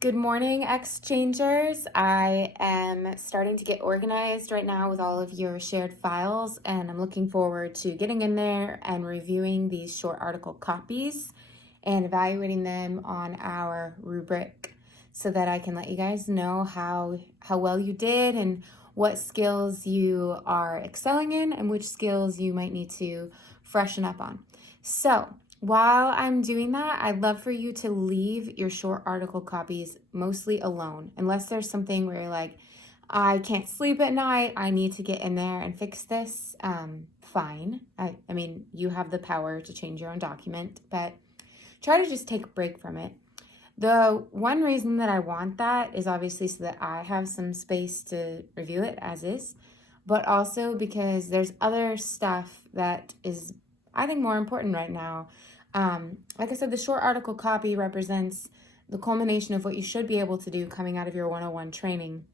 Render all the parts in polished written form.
Good morning, exchangers. I am starting to get organized right now with all of your shared files, and I'm looking forward to getting in there and reviewing these short article copies and evaluating them on our rubric so that I can let you guys know how well you did and what skills you are excelling in and which skills you might need to freshen up on. So, while I'm doing that, I'd love for you to leave your short article copies mostly alone, unless there's something where you're like, I can't sleep at night, I need to get in there and fix this. Fine. I mean, you have the power to change your own document, but try to just take a break from it. The one reason that I want that is obviously so that I have some space to review it as is, but also because there's other stuff that is, I think, more important right now. Like I said, the short article copy represents the culmination of what you should be able to do coming out of your 101 training.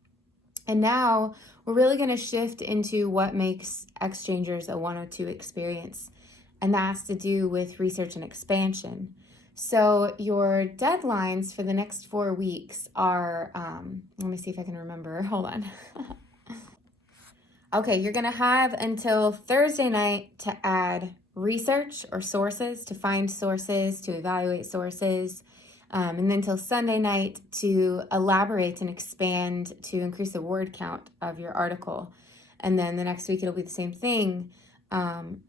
And now we're really going to shift into what makes exchangers a 102 experience. And that has to do with research and expansion. So your deadlines for the next 4 weeks are, let me see if I can remember. Hold on. Okay, you're going to have until Thursday night to add research or sources, to find sources, to evaluate sources, and then till Sunday night to elaborate and expand to increase the word count of your article. And then the next week it'll be the same thing,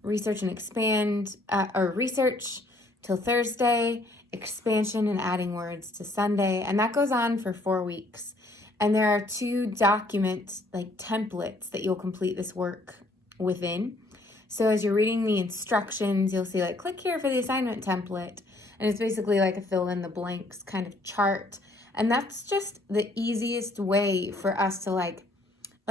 research and expand, or research till Thursday, expansion and adding words to Sunday, and that goes on for 4 weeks. And there are 2 document templates that you'll complete this work within. So as you're reading the instructions, you'll see click here for the assignment template. And it's basically like a fill in the blanks kind of chart. And that's just the easiest way for us to I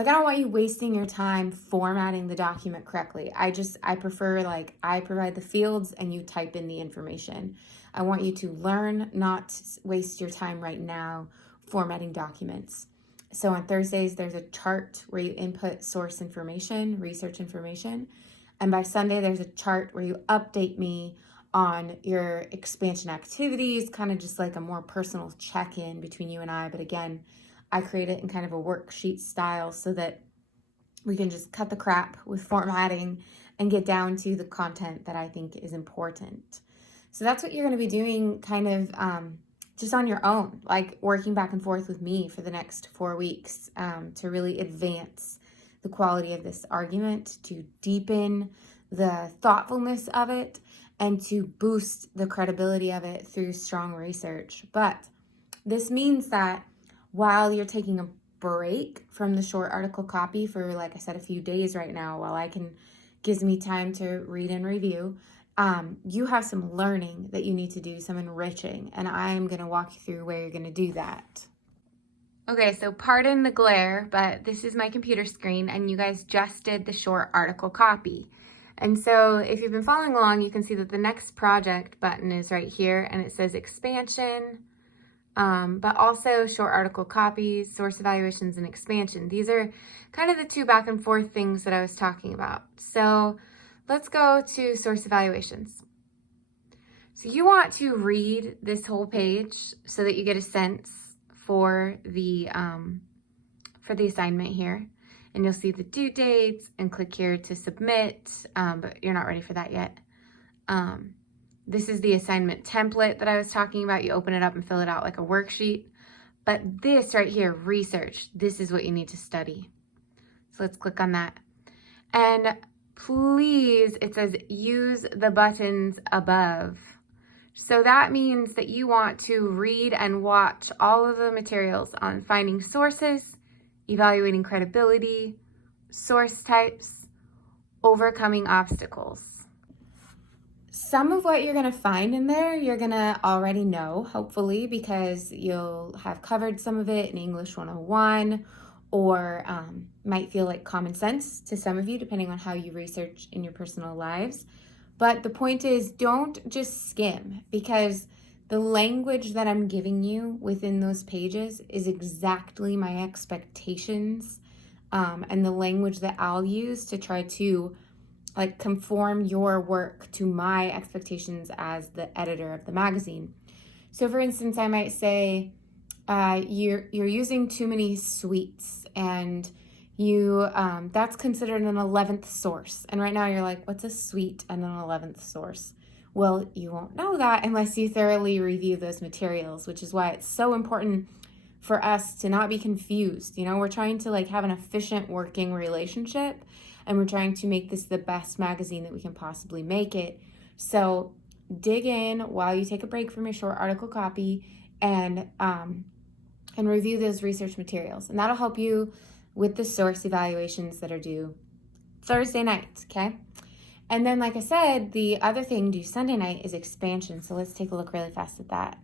don't want you wasting your time formatting the document correctly. I prefer I provide the fields and you type in the information. I want you to learn, not waste your time right now formatting documents. So on Thursdays, there's a chart where you input source information, research information. And by Sunday, there's a chart where you update me on your expansion activities, kind of just like a more personal check-in between you and I. But again, I create it in kind of a worksheet style so that we can just cut the crap with formatting and get down to the content that I think is important. So that's what you're going to be doing kind of just on your own, working back and forth with me for the next 4 weeks to really advance the quality of this argument, to deepen the thoughtfulness of it, and to boost the credibility of it through strong research. But this means that while you're taking a break from the short article copy for, like I said, a few days right now, while gives me time to read and review, you have some learning that you need to do, some enriching, and I'm going to walk you through where you're going to do that. Okay, so pardon the glare, but this is my computer screen, and you guys just did the short article copy. And so if you've been following along, you can see that the next project button is right here, and it says expansion, but also short article copies, source evaluations, and expansion. These are kind of the 2 back and forth things that I was talking about. So let's go to source evaluations. So you want to read this whole page so that you get a sense for the assignment here. And you'll see the due dates and click here to submit, but you're not ready for that yet. This is the assignment template that I was talking about. You open it up and fill it out like a worksheet. But this right here, research, this is what you need to study. So let's click on that. And please, it says use the buttons above. So that means that you want to read and watch all of the materials on finding sources, evaluating credibility, source types, overcoming obstacles. Some of what you're going to find in there, you're going to already know, hopefully, because you'll have covered some of it in English 101, or might feel like common sense to some of you, depending on how you research in your personal lives. But the point is, don't just skim, because the language that I'm giving you within those pages is exactly my expectations, and the language that I'll use to try to conform your work to my expectations as the editor of the magazine. So for instance, I might say, you're using too many sweets, and you that's considered an 11th source. And right now you're like, what's a sweet and an 11th source? Well, you won't know that unless you thoroughly review those materials, which is why it's so important for us to not be confused. We're trying to have an efficient working relationship, and we're trying to make this the best magazine that we can possibly make it. So dig in while you take a break from your short article copy, and review those research materials. And that'll help you with the source evaluations that are due Thursday night, okay? And then, like I said, the other thing due Sunday night is expansion. So let's take a look really fast at that.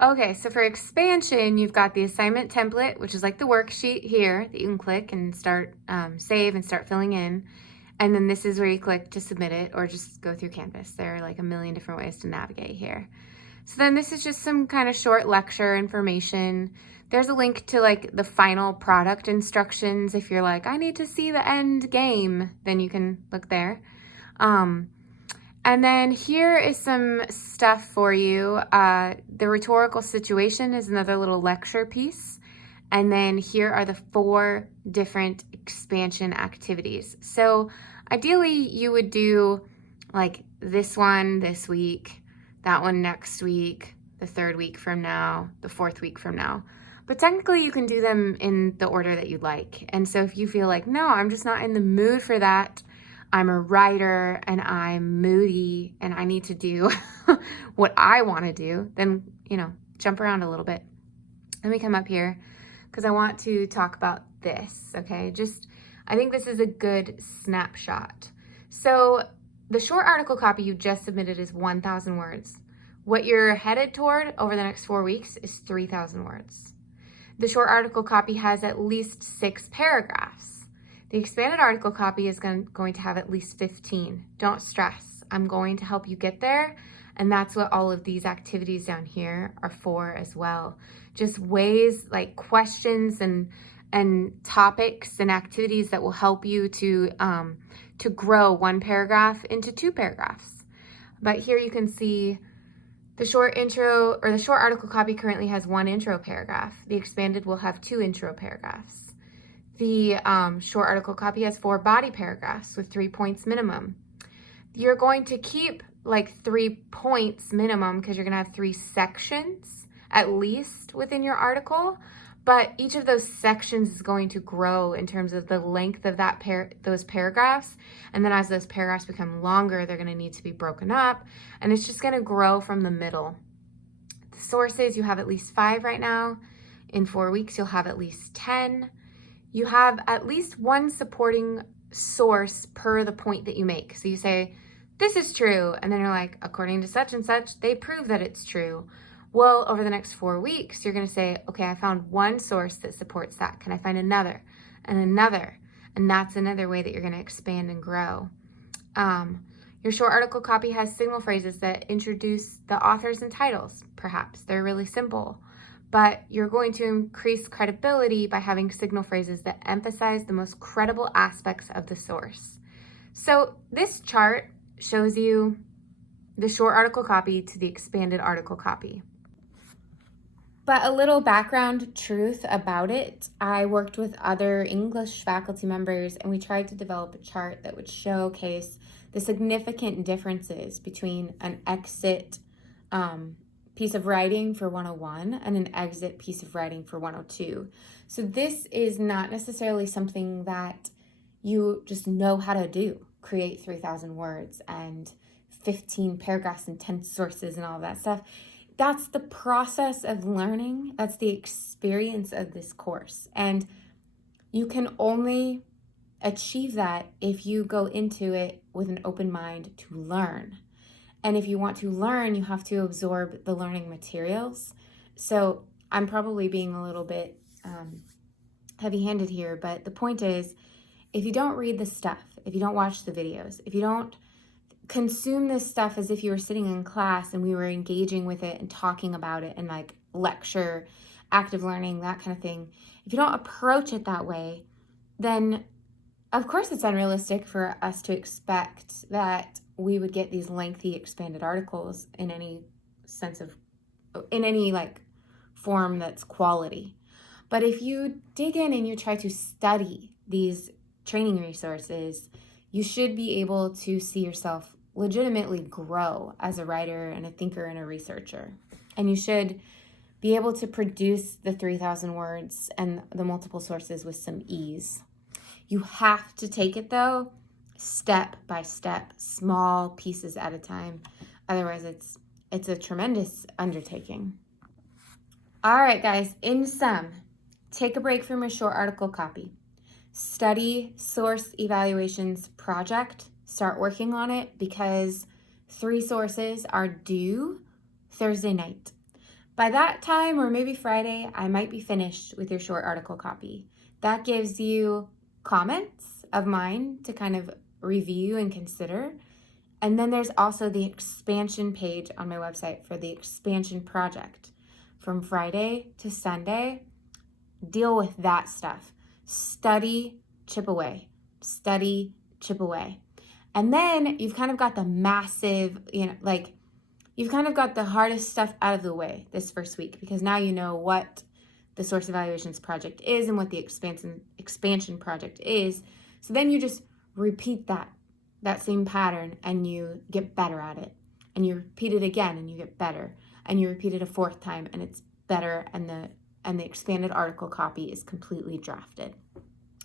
Okay, so for expansion, you've got the assignment template, which is like the worksheet here that you can click and start, save and start filling in. And then this is where you click to submit it, or just go through Canvas. There are like a million different ways to navigate here. So then this is just some kind of short lecture information. There's a link to the final product instructions. If you're like, I need to see the end game, then you can look there. And then here is some stuff for you. The rhetorical situation is another little lecture piece. And then here are the 4 different expansion activities. So ideally you would do this one this week, that one next week, the 3rd week from now, the 4th week from now. But technically you can do them in the order that you'd like. And so if you feel like, no, I'm just not in the mood for that, I'm a writer and I'm moody and I need to do what I want to do, then, jump around a little bit. Let me come up here because I want to talk about this, okay? I think this is a good snapshot. So the short article copy you just submitted is 1,000 words. What you're headed toward over the next 4 weeks is 3,000 words. The short article copy has at least 6 paragraphs. The expanded article copy is going to have at least 15. Don't stress. I'm going to help you get there. And that's what all of these activities down here are for as well. Just ways, questions and topics and activities that will help you to grow 1 paragraph into 2 paragraphs. But here you can see the short intro, or the short article copy currently has 1 intro paragraph. The expanded will have 2 intro paragraphs. The short article copy has 4 body paragraphs with 3 points minimum. You're going to keep 3 points minimum because you're going to have 3 sections at least within your article. But each of those sections is going to grow in terms of the length of those paragraphs. And then as those paragraphs become longer, they're going to need to be broken up. And it's just going to grow from the middle. The sources, you have at least 5 right now. In 4 weeks, you'll have at least 10. You have at least 1 supporting source per the point that you make. So you say, this is true. And then you're like, according to such and such, they prove that it's true. Well, over the next 4 weeks, you're going to say, okay, I found 1 source that supports that. Can I find another and another? And that's another way that you're going to expand and grow. Your short article copy has signal phrases that introduce the authors and titles, perhaps. They're really simple. But you're going to increase credibility by having signal phrases that emphasize the most credible aspects of the source. So this chart shows you the short article copy to the expanded article copy. But a little background truth about it, I worked with other English faculty members and we tried to develop a chart that would showcase the significant differences between an exit piece of writing for 101 and an exit piece of writing for 102. So this is not necessarily something that you just know how to do, create 3,000 words and 15 paragraphs and 10 sources and all of that stuff. That's the process of learning. That's the experience of this course. And you can only achieve that if you go into it with an open mind to learn. And if you want to learn, you have to absorb the learning materials. So I'm probably being a little bit heavy-handed here, but the point is, if you don't read the stuff, if you don't watch the videos, if you don't consume this stuff as if you were sitting in class and we were engaging with it and talking about it and lecture, active learning, that kind of thing. If you don't approach it that way, then of course it's unrealistic for us to expect that we would get these lengthy expanded articles in any form that's quality. But if you dig in and you try to study these training resources, you should be able to see yourself legitimately grow as a writer and a thinker and a researcher. And you should be able to produce the 3,000 words and the multiple sources with some ease. You have to take it, though, step by step, small pieces at a time. Otherwise, it's a tremendous undertaking. All right, guys, in sum, take a break from your short article copy. Study source evaluations project. Start working on it because 3 sources are due Thursday night. By that time, or maybe Friday, I might be finished with your short article copy. That gives you comments of mine to kind of review and consider. And then there's also the expansion page on my website for the expansion project. From Friday to Sunday, deal with that stuff. Study, chip away. Study, chip away. And then you've kind of got the massive, you've kind of got the hardest stuff out of the way this first week, because now you know what the source evaluations project is and what the expansion project is. So then you just repeat that same pattern and you get better at it. And you repeat it again and you get better. And you repeat it a 4th time and it's better, and the expanded article copy is completely drafted.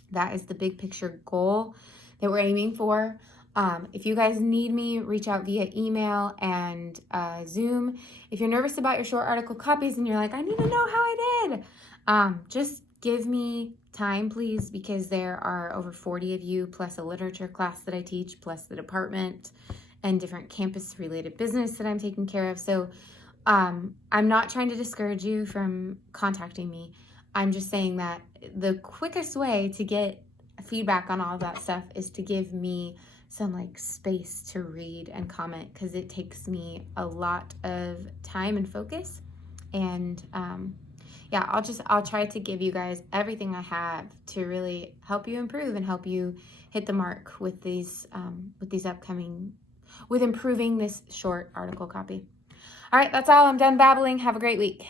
That is the big picture goal that we're aiming for. If you guys need me, reach out via email and Zoom. If you're nervous about your short article copies and you're like, I need to know how I did, just give me time, please, because there are over 40 of you, plus a literature class that I teach, plus the department and different campus-related business that I'm taking care of. So I'm not trying to discourage you from contacting me. I'm just saying that the quickest way to get feedback on all of that stuff is to give me some space to read and comment, because it takes me a lot of time and focus. And I'll try to give you guys everything I have to really help you improve and help you hit the mark with these with improving this short article copy. All right, that's all. I'm done babbling. Have a great week.